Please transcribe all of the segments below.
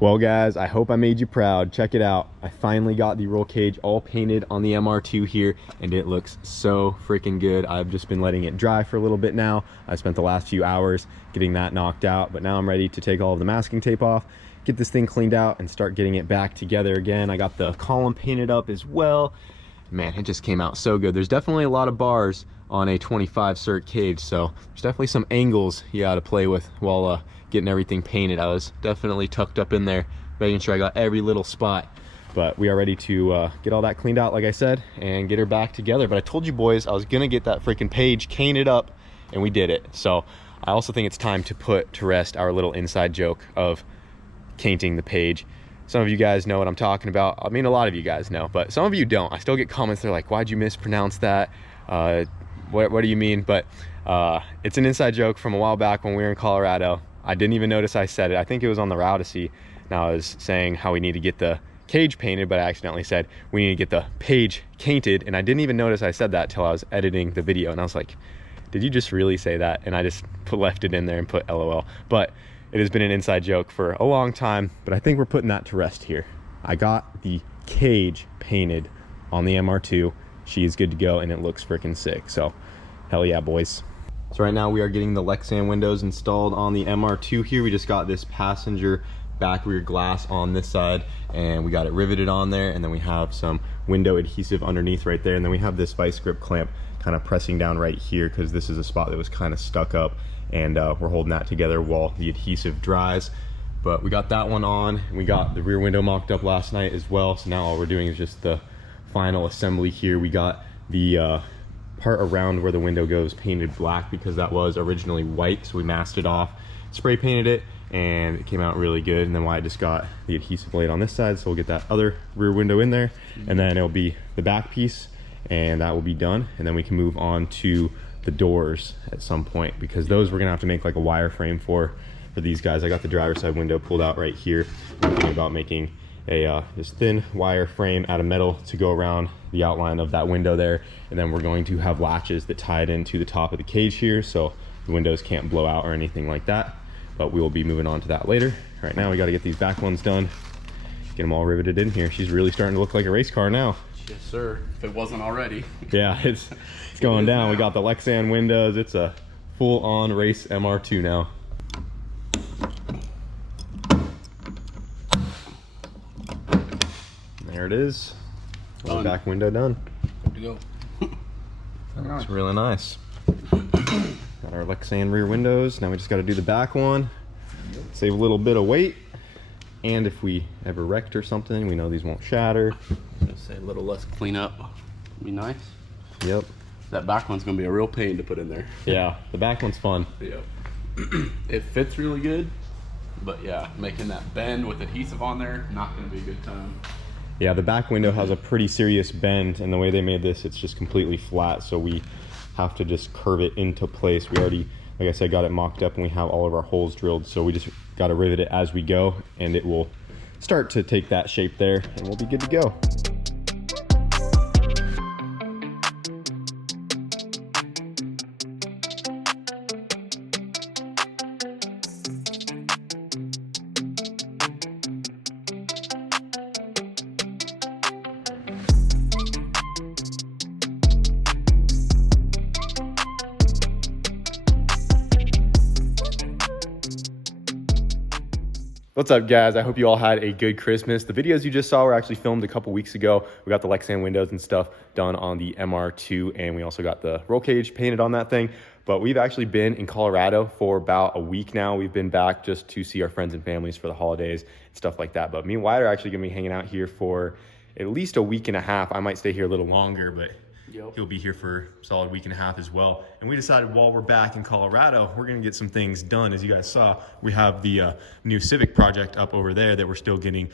Well guys, I hope I made you proud. Check it out. I finally got the roll cage all painted on the MR2 here, and it looks so freaking good. I've just been letting it dry for a little bit now. I spent the last few hours getting that knocked out, but now I'm ready to take all of the masking tape off, get this thing cleaned out, and start getting it back together again. I got the column painted up as well. Man, it just came out so good. There's definitely a lot of bars on a 25 cert cage, so there's definitely some angles you gotta play with while getting everything painted. I was definitely tucked up in there, making sure I got every little spot. But we are ready to get all that cleaned out, like I said, and get her back together. But I told you boys I was gonna get that freaking page painted up, and we did it. So I also think it's time to put to rest our little inside joke of painting the page. Some of you guys know what I'm talking about. I mean, a lot of you guys know, but some of you don't. I still get comments, they're like, why'd you mispronounce that? What do you mean? But it's an inside joke from a while back when we were in Colorado. I didn't even notice I said it. I think it was on the Route-A-See. Now I was saying how we need to get the cage painted, but I accidentally said we need to get the page painted, and I didn't even notice I said that till I was editing the video, and I was like, did you just really say that? And I just left it in there and put LOL. But it has been an inside joke for a long time, but I think we're putting that to rest here. I got the cage painted on the MR2. She is good to go, and it looks freaking sick. So hell yeah, boys. So right now we are getting the lexan windows installed on the MR2 here. We just got this passenger back rear glass on this side, and we got it riveted on there, and then we have some window adhesive underneath right there, and then we have this vice grip clamp kind of pressing down right here because this is a spot that was kind of stuck up, and we're holding that together while the adhesive dries. But we got that one on, and we got the rear window mocked up last night as well, so now all we're doing is just the final assembly here. We got the part around where the window goes painted black because that was originally white, so we masked it off, spray painted it, and it came out really good. And then I just got the adhesive laid on this side, so we'll get that other rear window in there, and then it'll be the back piece, and that will be done. And then we can move on to the doors at some point, because those we're gonna have to make like a wireframe for these guys. I got the driver's side window pulled out right here. I'm thinking about making a this thin wire frame out of metal to go around the outline of that window there, and then we're going to have latches that tie it into the top of the cage here, so the windows can't blow out or anything like that. But we will be moving on to that later. Right now we got to get these back ones done, get them all riveted in here. She's really starting to look like a race car now. Yes sir, if it wasn't already. Yeah, it's going down now. We got the lexan windows. It's a full-on race MR2 now. There it is. The back window done. Good to go. Looks really nice. Got our lexan rear windows. Now we just got to do the back one. Save a little bit of weight. And if we ever wrecked or something, we know these won't shatter. Just say a little less cleanup. Be nice. Yep. That back one's gonna be a real pain to put in there. Yeah, the back one's fun. Yep. It fits really good, but yeah, making that bend with adhesive on there, not gonna be a good time. Yeah, the back window has a pretty serious bend, and the way they made this, it's just completely flat, so we have to just curve it into place. We already, like I said, got it mocked up, and we have all of our holes drilled, so we just got to rivet it as we go, and it will start to take that shape there, and we'll be good to go. What's up guys? I hope you all had a good Christmas. The videos you just saw were actually filmed a couple weeks ago. We got the lexan windows and stuff done on the MR2, and we also got the roll cage painted on that thing. But we've actually been in Colorado for about a week now. We've been back just to see our friends and families for the holidays and stuff like that. But me and Wyatt are actually gonna be hanging out here for at least a week and a half. I might stay here a little longer, but he'll be here for a solid week and a half as well. And we decided while we're back in Colorado, we're gonna get some things done. As you guys saw, we have the new Civic project up over there that we're still getting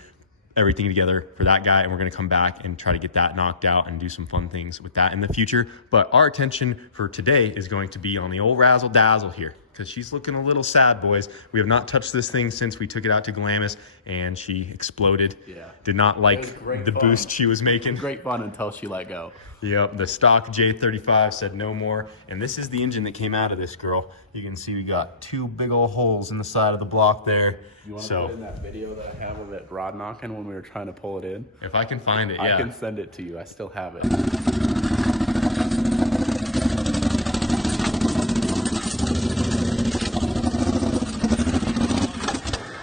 everything together for that guy, and we're gonna come back and try to get that knocked out and do some fun things with that in the future. But our attention for today is going to be on the old razzle dazzle here. because she's looking a little sad, boys. We have not touched this thing since we took it out to Glamis, and she exploded. Yeah. Did not like the boost she was making. Great fun until she let go. Yep, the stock J35 said no more. And this is the engine that came out of this girl. You can see we got 2 big old holes in the side of the block there. You want to put in that video that I have of it rod knocking when we were trying to pull it in? If I can find it, yeah. I can send it to you. I still have it.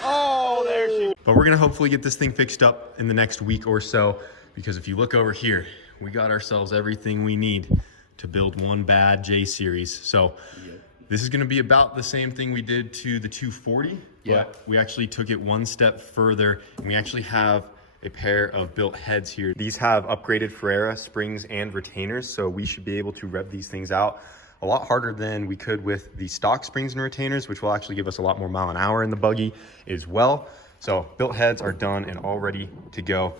Oh, there she. But we're gonna hopefully get this thing fixed up in the next week or so, because if you look over here, we got ourselves everything we need to build one bad J series. So this is gonna be about the same thing we did to the 240, but we actually took it one step further, and we actually have a pair of built heads here. These have upgraded Ferreira springs and retainers, so we should be able to rev these things out a lot harder than we could with the stock springs and retainers, which will actually give us a lot more mile an hour in the buggy as well. So built heads are done and all ready to go.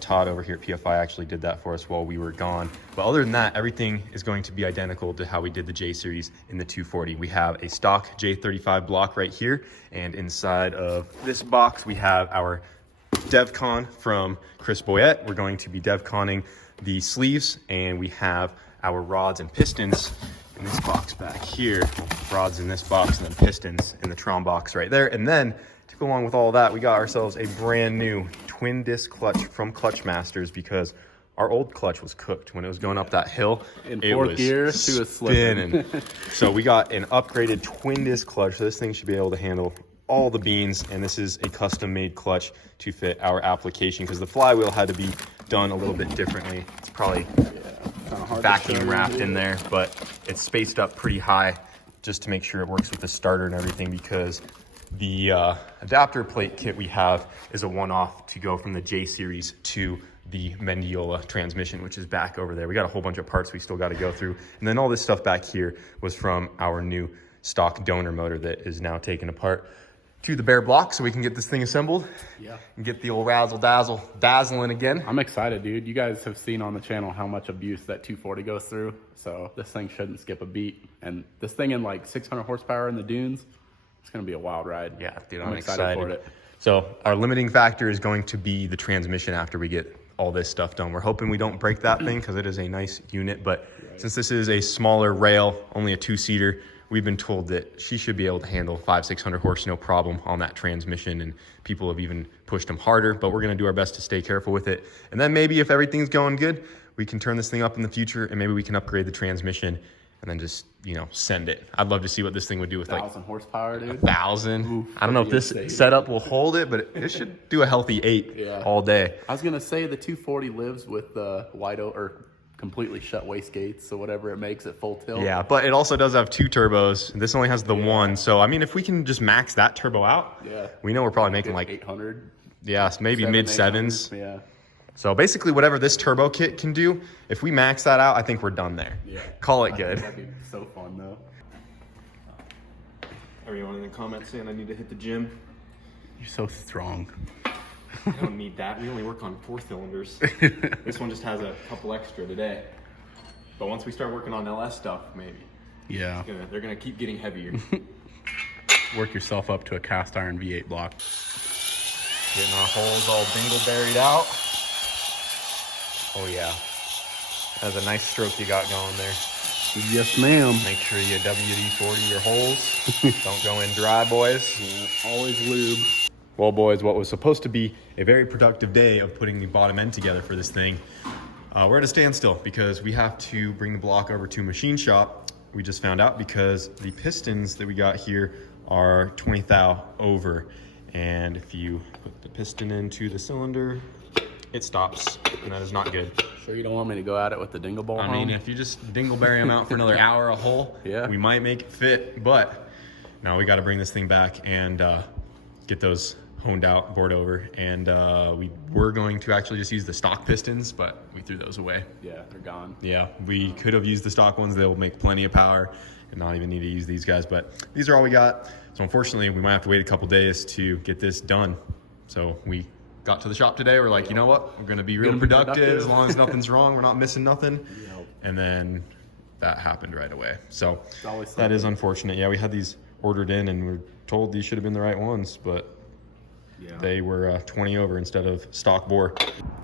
Todd over here at PFI actually did that for us while we were gone. But other than that, everything is going to be identical to how we did the J series in the 240. We have a stock J35 block right here, and inside of this box we have our DevCon from Chris Boyette. We're going to be DevConning the sleeves, and we have our rods and pistons in this box back here. Rods in this box, and then pistons in the Tron box right there. And then to go along with all of that, we got ourselves a brand new twin disc clutch from Clutch Masters, because our old clutch was cooked when it was going up that hill. In fourth gear, she was spinning. So we got an upgraded twin disc clutch. So this thing should be able to handle all the beans, and this is a custom made clutch to fit our application, because the flywheel had to be done a little bit differently. It's probably vacuum wrapped in there, but it's spaced up pretty high just to make sure it works with the starter and everything, because the adapter plate kit we have is a one-off to go from the J series to the Mendiola transmission, which is back over there. We got a whole bunch of parts we still got to go through, and then all this stuff back here was from our new stock donor motor that is now taken apart to the bare block, so we can get this thing assembled. And get the old razzle dazzle dazzling again. I'm excited, dude. You guys have seen on the channel how much abuse that 240 goes through, so this thing shouldn't skip a beat. And this thing in like 600 horsepower in the dunes, it's gonna be a wild ride. Yeah, dude, I'm excited for it. So our limiting factor is going to be the transmission after we get all this stuff done. We're hoping we don't break that thing, because it is a nice unit, but since this is a smaller rail, only a 2-seater, we've been told that she should be able to handle 500-600 horse no problem on that transmission, and people have even pushed them harder, but we're gonna do our best to stay careful with it. And then maybe if everything's going good, we can turn this thing up in the future, and maybe we can upgrade the transmission and then just, you know, send it. I'd love to see what this thing would do with 1,000 horsepower, dude. 1,000. Oof, I don't know if this setup will hold it, but it should do a healthy 8 all day. I was gonna say the 240 lives with the completely shut wastegates, so whatever it makes at full tilt. Yeah, but it also does have 2 turbos. This only has the one. So, I mean, if we can just max that turbo out, we know we're probably making like 800. Yeah, maybe mid-7s. Yeah. So basically whatever this turbo kit can do, if we max that out, I think we're done there. Yeah. Call it good. That'd be so fun though. Everyone in the comments saying I need to hit the gym. You're so strong. I don't need that. We only work on 4 cylinders. This one just has a couple extra today. But once we start working on LS stuff, maybe. Yeah. They're gonna keep getting heavier. Work yourself up to a cast iron V8 block. Getting our holes all dingleberried out. Oh yeah. That's a nice stroke you got going there. Yes, ma'am. Make sure you WD-40 your holes. Don't go in dry, boys. Yeah, always lube. Well, boys, what was supposed to be a very productive day of putting the bottom end together for this thing, we're at a standstill because we have to bring the block over to machine shop. We just found out because the pistons that we got here are 20 thou over. And if you put the piston into the cylinder, it stops, and that is not good. Sure you don't want me to go at it with the dingle ball? I mean, if you just dingleberry them out for another hour a hole, we might make it fit, but now we got to bring this thing back and get those honed out, bored over, and we were going to actually just use the stock pistons, but we threw those away. Yeah, they're gone. Yeah, we could have used the stock ones. They'll make plenty of power and not even need to use these guys, but these are all we got. So unfortunately, we might have to wait a couple days to get this done. So we got to the shop today. We're like, you know what? We're going to be real productive as long as nothing's wrong. We're not missing nothing. And then that happened right away. So that is unfortunate. Yeah, we had these ordered in and we're told these should have been the right ones, but Yeah. they were 20 over instead of stock bore.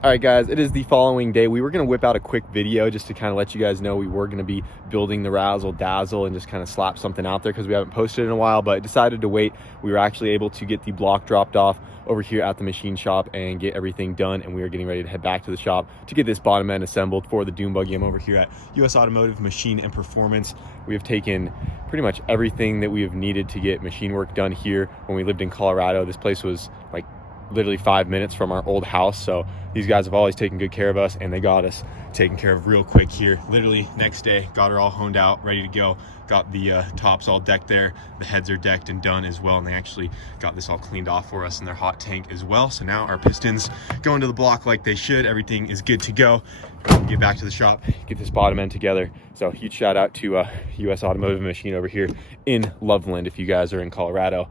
All right, guys, it is the following day. We were going to whip out a quick video just to kind of let you guys know we were going to be building the razzle dazzle and just kind of slap something out there because we haven't posted in a while, but decided to wait. We were actually able to get the block dropped off over here at the machine shop and get everything done, and we are getting ready to head back to the shop to get this bottom end assembled for the dune buggy. I'm over here at US Automotive Machine and Performance. We have taken pretty much everything that we have needed to get machine work done here. When we lived in Colorado, this place was like literally 5 minutes from our old house, so these guys have always taken good care of us, and they got us taken care of real quick here. Literally next day, got her all honed out, ready to go. Got the tops all decked there. The heads are decked and done as well, and they actually got this all cleaned off for us in their hot tank as well. So now our pistons go into the block like they should. Everything is good to go. Get back to the shop, get this bottom end together. So huge shout out to US Automotive Machine over here in Loveland. If you guys are in Colorado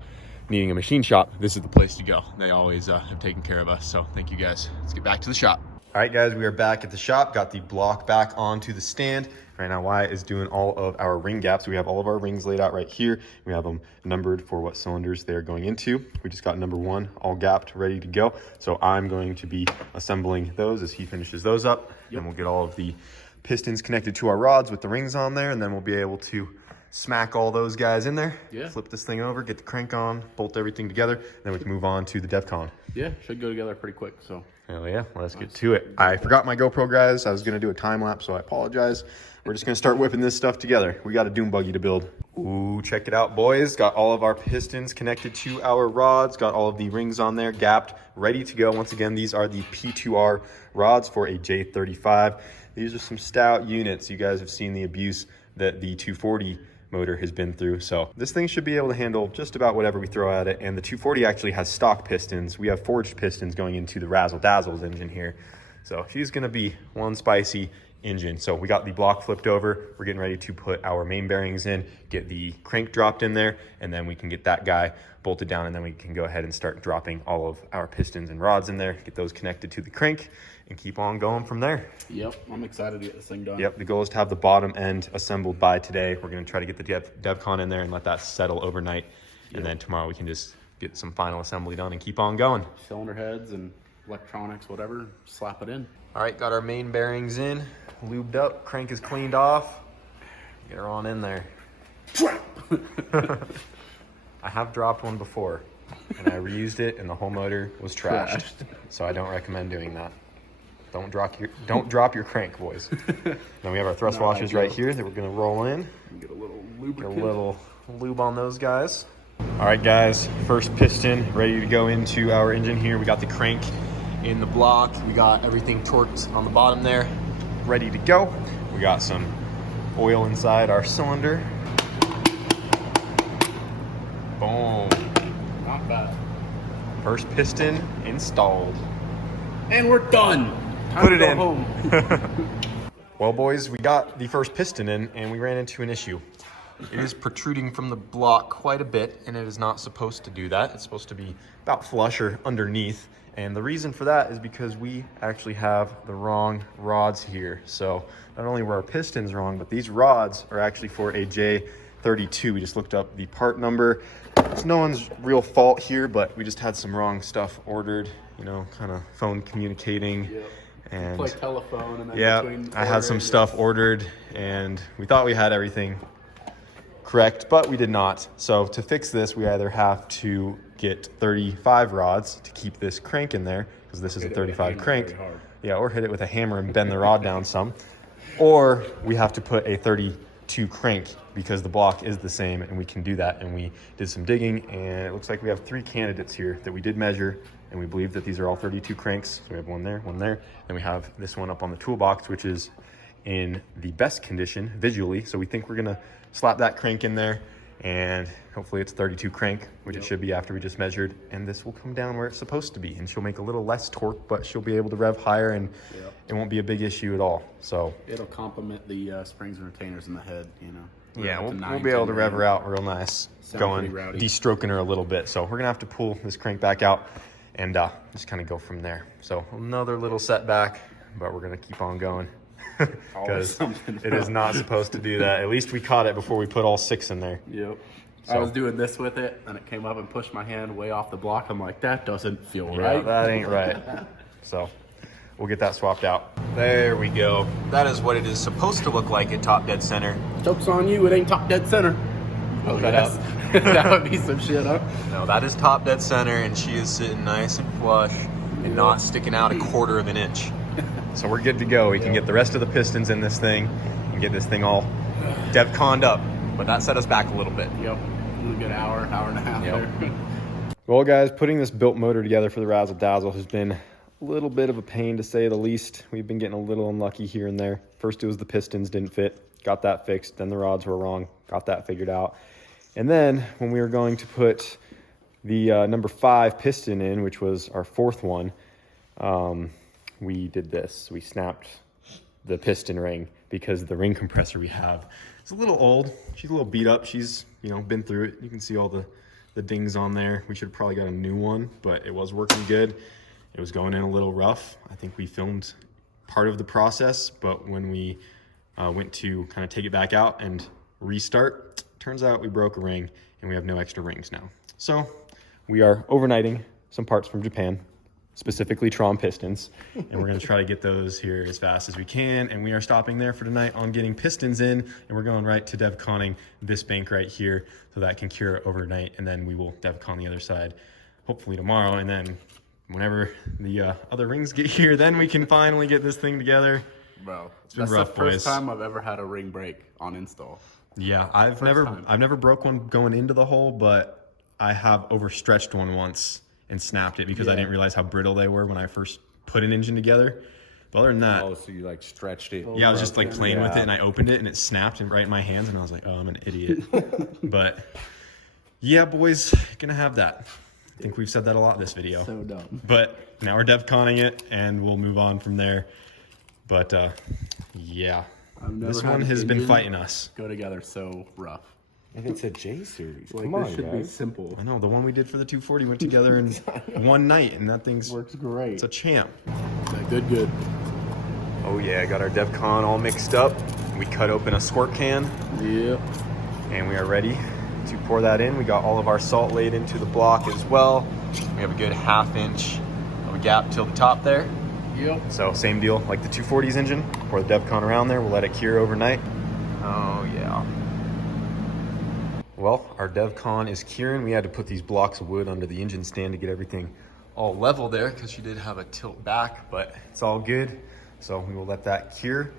needing a machine shop, this is the place to go. They always have taken care of us, so thank you guys. Let's get back to the shop. All right, guys, we are back at the shop. Got the block back onto the stand. Right now, Wyatt is doing all of our ring gaps. We have all of our rings laid out right here. We have them numbered for what cylinders they're going into. We just got number 1 all gapped, ready to go. So I'm going to be assembling those as he finishes those up. Then we'll get all of the pistons connected to our rods with the rings on there, and then we'll be able to smack all those guys in there, flip this thing over, get the crank on, bolt everything together, then we can move on to the DevCon. Yeah, should go together pretty quick, so. Hell yeah, let's get to it. I forgot my GoPro, guys. I was gonna do a time lapse, so I apologize. We're just gonna start whipping this stuff together. We got a dune buggy to build. Ooh, check it out, boys. Got all of our pistons connected to our rods, got all of the rings on there, gapped, ready to go. Once again, these are the P2R rods for a J35. These are some stout units. You guys have seen the abuse that the 240 motor has been through, so this thing should be able to handle just about whatever we throw at it. And the 240 actually has stock pistons. We have forged pistons going into the Razzle Dazzle's engine here, so she's gonna be one spicy engine. So we got the block flipped over. We're getting ready to put our main bearings in, get the crank dropped in there, and then we can get that guy bolted down, and then we can go ahead and start dropping all of our pistons and rods in there, get those connected to the crank, and keep on going from there. Yep, I'm excited to get this thing done. Yep, the goal is to have the bottom end assembled by today. We're gonna try to get the DevCon in there and let that settle overnight. And then tomorrow we can just get some final assembly done and keep on going. Cylinder heads and electronics, whatever, slap it in. All right, got our main bearings in, lubed up, crank is cleaned off. Get her on in there. I have dropped one before, and I reused it, and the whole motor was trashed. So I don't recommend doing that. Don't drop your crank, boys. Then we have our thrust washers right here that we're gonna roll in. Get a little lubricant. Get a little lube on those guys. All right, guys, first piston ready to go into our engine here. We got the crank in the block. We got everything torqued on the bottom there, ready to go. We got some oil inside our cylinder. Boom. Not bad. First piston installed. And we're done. Time Put to it go in. Home. Well, boys, we got the first piston in, and we ran into an issue. It is protruding from the block quite a bit, and it is not supposed to do that. It's supposed to be about flush or underneath. And the reason for that is because we actually have the wrong rods here. So not only were our pistons wrong, but these rods are actually for a J32. We just looked up the part number. It's no one's real fault here, but we just had some wrong stuff ordered, you know, kind of phone communicating. Yep. And Play telephone and then yeah, between I had some stuff ordered, and we thought we had everything correct, but we did not. So to fix this, we either have to get 35 rods to keep this crank in there, because this is a 35 crank. Yeah, or hit it with a hammer and bend the rod down some. Or we have to put a 32 crank, because the block is the same, and we can do that. And we did some digging, and it looks like we have 3 candidates here that we did measure, and we believe that these are all 32 cranks. So we have one there, and we have this one up on the toolbox, which is in the best condition visually. So we think we're gonna slap that crank in there, and hopefully it's 32 crank, which it should be after we just measured, and this will come down where it's supposed to be, and she'll make a little less torque, but she'll be able to rev higher, and it won't be a big issue at all. So it'll complement the springs and retainers in the head, you know. yeah, we'll be able to rev her out real nice, going, de-stroking her a little bit. So we're gonna have to pull this crank back out and just kind of go from there. So another little setback, but we're gonna keep on going. Because it is not supposed to do that. At least we caught it before we put all 6 in there. Yep. I was doing this with it, and it came up and pushed my hand way off the block. I'm like, that doesn't feel Yeah, right. that ain't right. So we'll get that swapped out. There we go. That is what it is supposed to look like at top dead center. Joke's on you, it ain't top dead center. Oh, that yes. That would be some shit, huh? No, that is top dead center, and she is sitting nice and flush and not sticking out a quarter of an inch. So we're good to go. We can get the rest of the pistons in this thing and get this thing all DevConned up. But that set us back a little bit. Yep. A good hour and a half there. Well, guys, putting this built motor together for the Razzle Dazzle has been a little bit of a pain, to say the least. We've been getting a little unlucky here and there. First, it was the pistons didn't fit. Got that fixed. Then the rods were wrong. Got that figured out. And then when we were going to put the number 5 piston in, which was our 4th one, we did this. We snapped the piston ring because the ring compressor we have is a little old. She's a little beat up. She's, been through it. You can see all the dings on there. We should have probably got a new one, but it was working good. It was going in a little rough. I think we filmed part of the process, but when we went to kind of take it back out and restart, turns out we broke a ring and we have no extra rings now. So we are overnighting some parts from Japan, specifically Tron pistons, and we're going to try to get those here as fast as we can. And we are stopping there for tonight on getting pistons in, and we're going right to DevConning this bank right here so that can cure overnight, and then we will DevCon the other side hopefully tomorrow. And then whenever the other rings get here, then we can finally get this thing together. Bro, it's been rough, that's the first boys. time I've ever had a ring break on install. Yeah, I've never broke one going into the hole, but I have overstretched one once and snapped it because I didn't realize how brittle they were when I first put an engine together. But other than that, Oh, so you like stretched it? yeah, I was just like playing with it, and I opened it and it snapped right in my hands, and I was like, oh, I'm an idiot. But yeah, boys, gonna have that. I think we've said that a lot this video. So dumb. But now we're DevConning it, and we'll move on from there. But yeah, this had one an has been engine fighting us. Go together so rough. And it's a J series. Like, Come on, this should be guys. simple. I know, the one we did for the 240 went together in one night, and that thing's Works great. it's a champ. Good. Oh yeah, got our DevCon all mixed up. We cut open a squirt can, Yep. and we are ready to pour that in. We got all of our salt laid into the block as well. We have a good 1/2 inch of a gap till the top there. Yep. So same deal like the 240's engine. Pour the DevCon around there. We'll let it cure overnight. Oh yeah. Well, our DevCon is curing. We had to put these blocks of wood under the engine stand to get everything all level there because she did have a tilt back, but it's all good. So we will let that cure,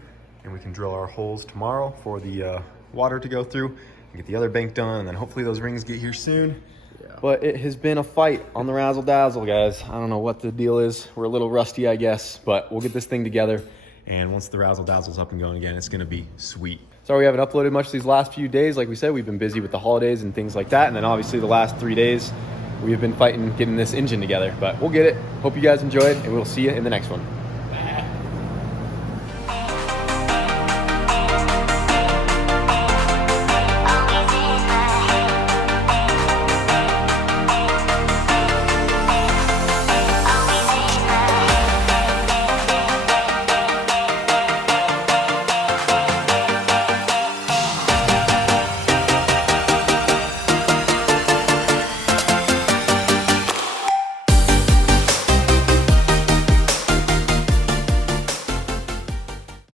and we can drill our holes tomorrow for the water to go through and get the other bank done, and then hopefully those rings get here soon. Yeah. But it has been a fight on the Razzle Dazzle, guys. I don't know what the deal is. We're a little rusty, I guess, but we'll get this thing together. And once the Razzle Dazzle's up and going again, it's gonna be sweet. Sorry we haven't uploaded much these last few days. Like we said, we've been busy with the holidays and things like that. And then obviously the last 3 days, we have been fighting getting this engine together, but we'll get it. Hope you guys enjoyed, and we'll see you in the next one.